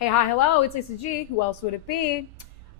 Hey, hi, hello, it's Lisa G. Who else would it be?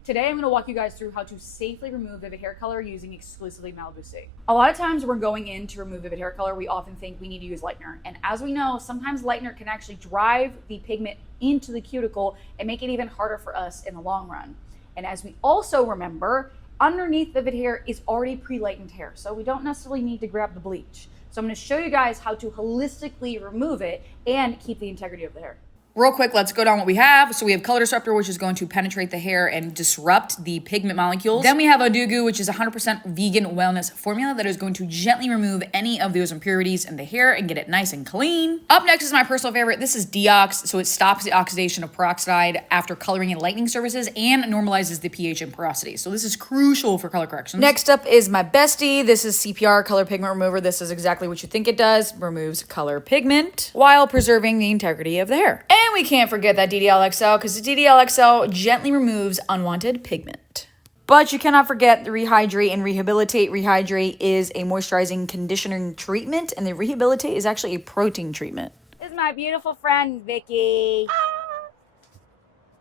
Today I'm going to walk you guys through how to safely remove vivid hair color using exclusively Malibu C. A lot of times when we're going in to remove vivid hair color, we often think we need to use lightener. And as we know, sometimes lightener can actually drive the pigment into the cuticle and make it even harder for us in the long run. And as we also remember, underneath vivid hair is already pre-lightened hair, so we don't necessarily need to grab the bleach. So I'm going to show you guys how to holistically remove it and keep the integrity of the hair. Real quick, let's go down what we have. So we have Color Disruptor, which is going to penetrate the hair and disrupt the pigment molecules. Then we have Un-Do-Goo, which is a 100% vegan wellness formula that is going to gently remove any of those impurities in the hair and get it nice and clean. Up next is my personal favorite. This is Deox. So it stops the oxidation of peroxide after coloring and lightening services and normalizes the pH and porosity. So this is crucial for color corrections. Next up is my bestie. This is CPR Color Pigment Remover. This is exactly what you think it does. Removes color pigment while preserving the integrity of the hair. And we can't forget that DDL XL, because the DDL XL gently removes unwanted pigment. But you cannot forget the Rehydrate and Rehabilitate. Rehydrate is a moisturizing conditioning treatment, and the Rehabilitate is actually a protein treatment. This is my beautiful friend, Vicky.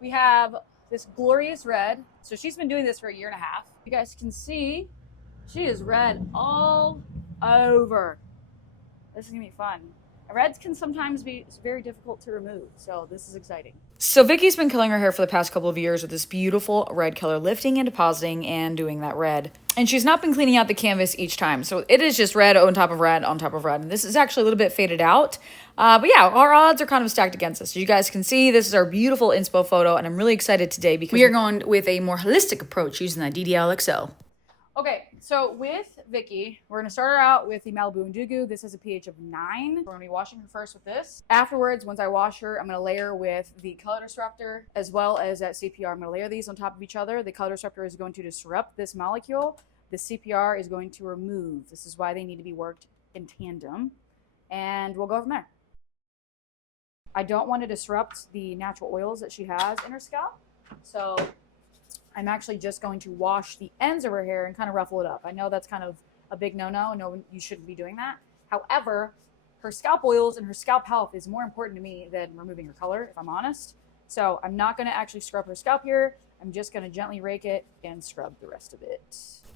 We have this glorious red. So she's been doing this for 1.5 years. You guys can see she is red all over. This is gonna be fun. Reds can sometimes be very difficult to remove, so this is exciting. So Vicky's been coloring her hair for the past couple of years with this beautiful red color, lifting and depositing and doing that red. And she's not been cleaning out the canvas each time. So it is just red on top of red on top of red. And this is actually a little bit faded out. But yeah, our odds are kind of stacked against us. So you guys can see this is our beautiful inspo photo. And I'm really excited today because we are going with a more holistic approach using that DDL XL. Okay, so with Vicky, we're gonna start her out with the Malibu Un-Do-Goo. This has a pH of 9. We're gonna be washing her first with this. Afterwards, once I wash her, I'm gonna layer with the Color Disruptor as well as that CPR. I'm gonna layer these on top of each other. The Color Disruptor is going to disrupt this molecule. The CPR is going to remove. This is why they need to be worked in tandem. And we'll go from there. I don't want to disrupt the natural oils that she has in her scalp. So I'm actually just going to wash the ends of her hair and kind of ruffle it up. I know that's kind of a big no-no. No, you shouldn't be doing that. However, her scalp oils and her scalp health is more important to me than removing her color, if I'm honest. So I'm not going to actually scrub her scalp here. I'm just going to gently rake it and scrub the rest of it.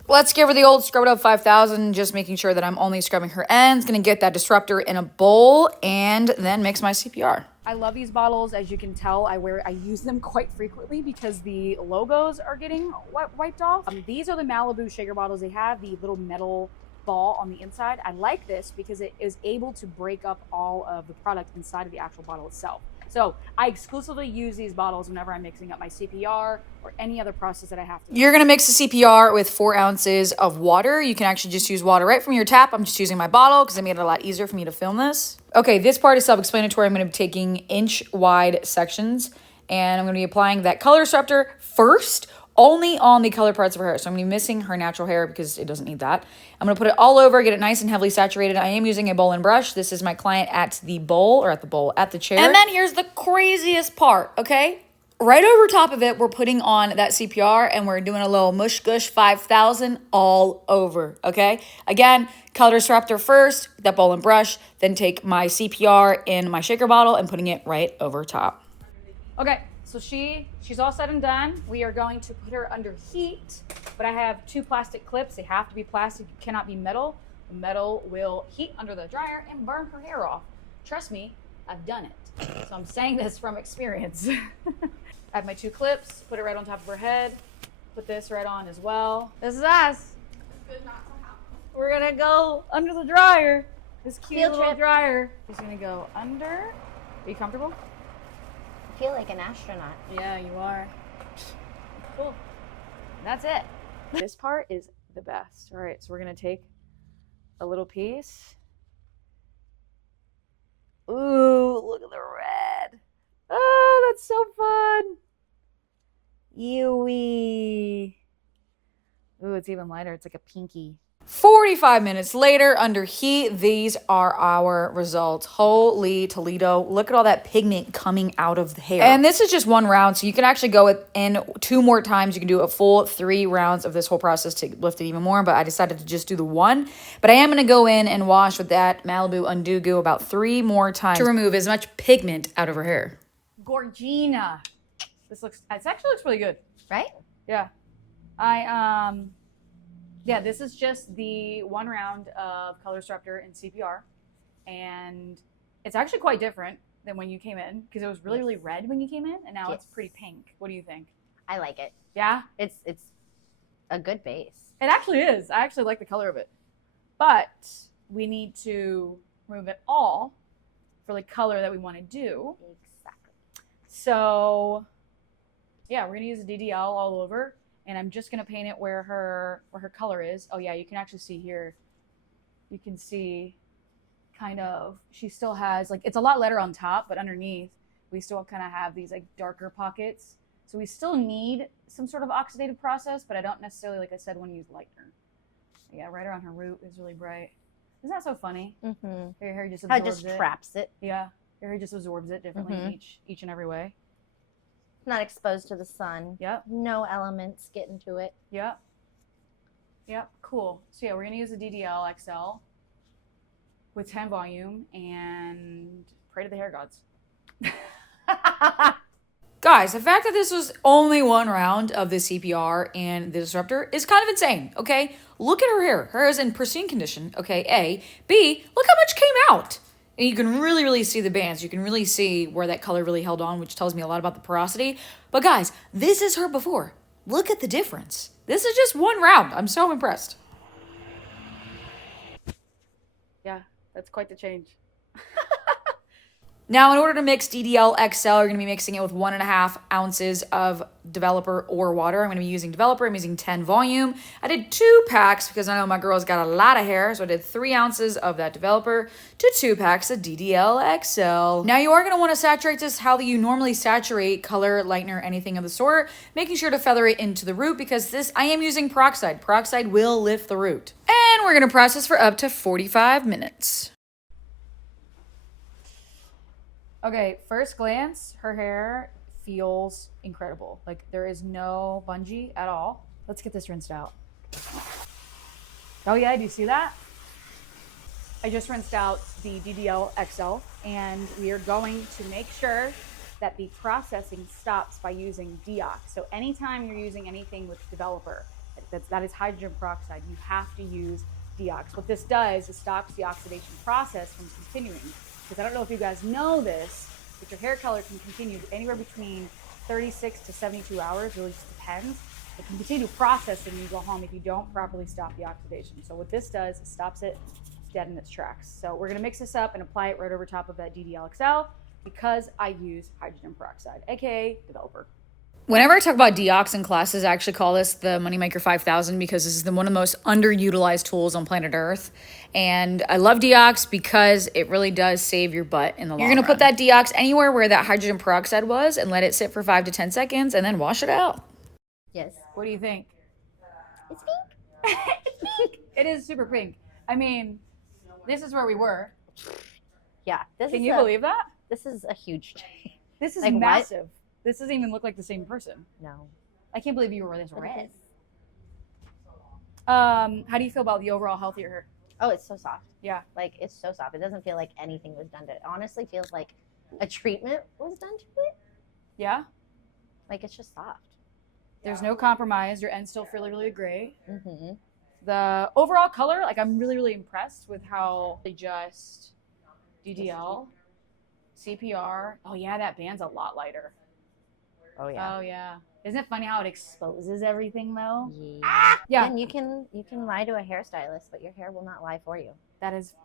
Let's give her the old Scrub It Up 5000, just making sure that I'm only scrubbing her ends. Going to get that disruptor in a bowl and then mix my CPR. I love these bottles. As you can tell, I use them quite frequently because the logos are getting wiped off. These are the Malibu shaker bottles. They have the little metal ball on the inside. I like this because it is able to break up all of the product inside of the actual bottle itself. So I exclusively use these bottles whenever I'm mixing up my CPR or any other process that I have to. You're going to mix the CPR with 4 ounces of water. You can actually just use water right from your tap. I'm just using my bottle because it made it a lot easier for me to film this. Okay, this part is self-explanatory. I'm going to be taking inch-wide sections, and I'm going to be applying that Color Disruptor first, only on the colored parts of her hair. So I'm going to be missing her natural hair because it doesn't need that. I'm going to put it all over, get it nice and heavily saturated. I am using a bowl and brush. This is my client at the chair. And then here's the craziest part, okay? Right over top of it, we're putting on that CPR and we're doing a little mush gush 5000 all over, okay? Again, Color Disruptor first, that bowl and brush, then take my CPR in my shaker bottle and putting it right over top. Okay. So she's all said and done. We are going to put her under heat, but I have 2 plastic clips. They have to be plastic, it cannot be metal. The metal will heat under the dryer and burn her hair off. Trust me, I've done it. So I'm saying this from experience. I have my 2 clips, put it right on top of her head. Put this right on as well. This is us. It's good not to happen. We're gonna go under the dryer. This cute Field little trip. dryer. She's gonna go under. Are you comfortable? I feel like an astronaut. Yeah, you are. Cool. That's it. This part is the best. All right, so we're going to take a little piece. Ooh, look at the red. Oh, that's so fun. Ewy. Ooh, it's even lighter. It's like a pinky. 45 minutes later, under heat, these are our results. Holy Toledo. Look at all that pigment coming out of the hair. And this is just 1 round, so you can actually go in 2 more times. You can do a full 3 rounds of this whole process to lift it even more, but I decided to just do the 1. But I am going to go in and wash with that Malibu Un-Do-Goo about 3 more times to remove as much pigment out of her hair. Gorgina. It actually looks really good. Right? Yeah. Yeah, this is just the 1 round of Color Disruptor and CPR. And it's actually quite different than when you came in because it was really, really red when you came in, and now it's pretty pink. What do you think? I like it. Yeah? It's a good base. It actually is. I actually like the color of it. But we need to remove it all for the color that we want to do. Exactly. So, yeah, we're going to use a DDL all over. And I'm just going to paint it where her color is. Oh, yeah, you can actually see here. You can see kind of, she still has, like, it's a lot lighter on top, but underneath, we still kind of have these, like, darker pockets. So we still need some sort of oxidative process, but I don't necessarily, like I said, want to use lightener. Yeah, right around her root is really bright. Isn't that so funny? Mm-hmm. Your hair just How absorbs it just it. traps it. Yeah, your hair just absorbs it differently in each and every way. Not exposed to the sun. Yep. No elements get into it. Yep. Yep, cool. So yeah, we're gonna use the DDL XL with 10 volume and pray to the hair gods. Guys, the fact that this was only 1 round of the CPR and the disruptor is kind of insane, okay? Look at her hair. Her hair is in pristine condition, okay, A. B, look how much came out. And you can really, really see the bands. You can really see where that color really held on, which tells me a lot about the porosity. But guys, this is her before. Look at the difference. This is just 1 round. I'm so impressed. Yeah, that's quite the change. Now, in order to mix DDL XL, you're going to be mixing it with 1.5 ounces of developer or water. I'm going to be using developer. I'm using 10 volume. I did 2 packs because I know my girl's got a lot of hair. So I did 3 ounces of that developer to 2 packs of DDL XL. Now, you are going to want to saturate this how you normally saturate color, lightener, anything of the sort. Making sure to feather it into the root because this, I am using peroxide. Peroxide will lift the root. And we're going to process for up to 45 minutes. Okay, first glance, her hair feels incredible. Like there is no bungee at all. Let's get this rinsed out. Oh yeah, do you see that? I just rinsed out the DDL XL and we are going to make sure that the processing stops by using deox. So anytime you're using anything with developer, that is hydrogen peroxide, you have to use deox. What this does is stops the oxidation process from continuing. Because I don't know if you guys know this, but your hair color can continue anywhere between 36 to 72 hours, really just depends. It can continue processing when you go home if you don't properly stop the oxidation. So what this does is stops it dead in its tracks. So we're gonna mix this up and apply it right over top of that DDL XL because I use hydrogen peroxide, AKA developer. Whenever I talk about deox in classes, I actually call this the Moneymaker 5000 because this is one of the most underutilized tools on planet Earth. And I love deox because it really does save your butt in the long run. You're going to put that deox anywhere where that hydrogen peroxide was and let it sit for 5 to 10 seconds and then wash it out. Yes. What do you think? It's pink. It's pink. It is super pink. I mean, this is where we were. Yeah. Can you believe that? This is a huge change. This is Like, what? massive. This doesn't even look like the same person. No. I can't believe you were this But it red. is. How do you feel about the overall health of your hair? Oh, it's so soft. Yeah. Like, it's so soft. It doesn't feel like anything was done to it. It honestly feels like a treatment was done to it. Yeah? Like, it's just soft. There's no compromise. Your ends still feel really, really great. Mm-hmm. The overall color, like I'm really, really impressed with how they just DDL, CPR. Oh yeah, that band's a lot lighter. Oh, yeah. Oh yeah. Isn't it funny how it exposes everything though? Yeah. Yeah. And you can lie to a hairstylist, but your hair will not lie for you. That is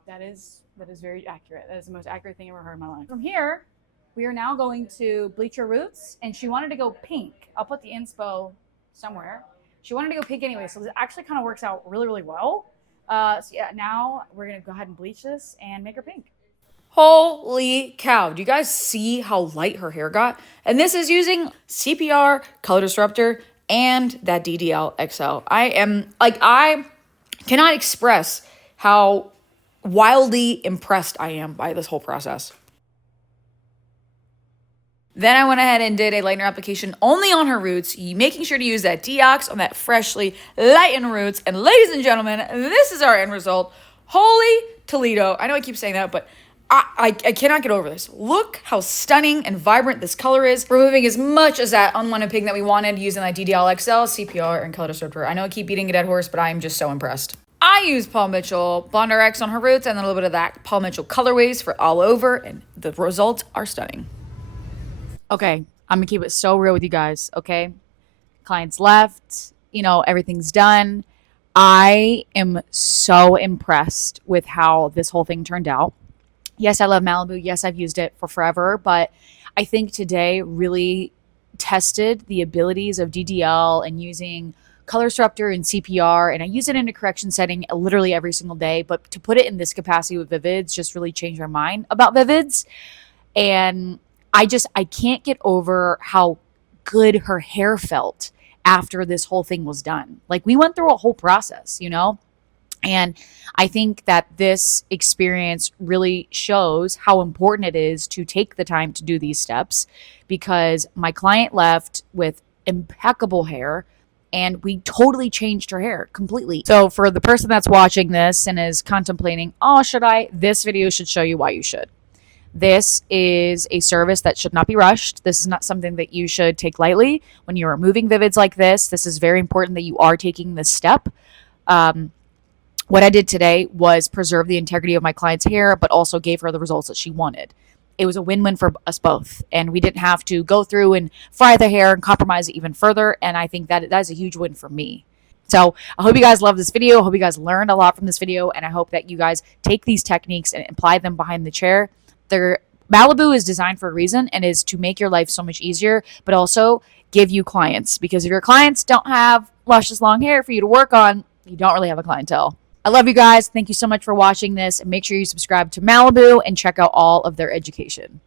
very accurate. That is the most accurate thing I've ever heard in my life. From here, we are now going to bleach your roots, and she wanted to go pink. I'll put the inspo somewhere. She wanted to go pink anyway, so it actually kind of works out really, really well. So yeah, now we're gonna go ahead and bleach this and make her pink. Holy cow. Do you guys see how light her hair got? And this is using CPR, Color Disruptor, and that DDL XL. I cannot express how wildly impressed I am by this whole process. Then I went ahead and did a lightener application only on her roots, making sure to use that deox on that freshly lightened roots. And ladies and gentlemen, this is our end result. Holy Toledo. I know I keep saying that, but I cannot get over this. Look how stunning and vibrant this color is. Removing as much as that unwanted pigment that we wanted using that DDL XL, CPR, and Color Disruptor. I know I keep beating a dead horse, but I am just so impressed. I use Paul Mitchell Blonde RX on her roots and then a little bit of that Paul Mitchell colorways for all over, and the results are stunning. Okay, I'm gonna keep it so real with you guys, okay? Clients left, you know, everything's done. I am so impressed with how this whole thing turned out. Yes, I love Malibu. Yes, I've used it for forever, but I think today really tested the abilities of DDL and using Color Disruptor and CPR, and I use it in a correction setting literally every single day, but to put it in this capacity with Vivids just really changed my mind about Vivids. And I can't get over how good her hair felt after this whole thing was done. Like, we went through a whole process, you know? And I think that this experience really shows how important it is to take the time to do these steps, because my client left with impeccable hair and we totally changed her hair completely. So for the person that's watching this and is contemplating, oh, should I? This video should show you why you should. This is a service that should not be rushed. This is not something that you should take lightly. When you're removing Vivids like this is very important that you are taking this step. What I did today was preserve the integrity of my client's hair, but also gave her the results that she wanted. It was a win-win for us both, and we didn't have to go through and fry the hair and compromise it even further, and I think that is a huge win for me. So I hope you guys love this video. I hope you guys learned a lot from this video, and I hope that you guys take these techniques and apply them behind the chair. Malibu is designed for a reason, and is to make your life so much easier, but also give you clients, because if your clients don't have luscious long hair for you to work on, you don't really have a clientele. I love you guys. Thank you so much for watching this, and make sure you subscribe to Malibu and check out all of their education.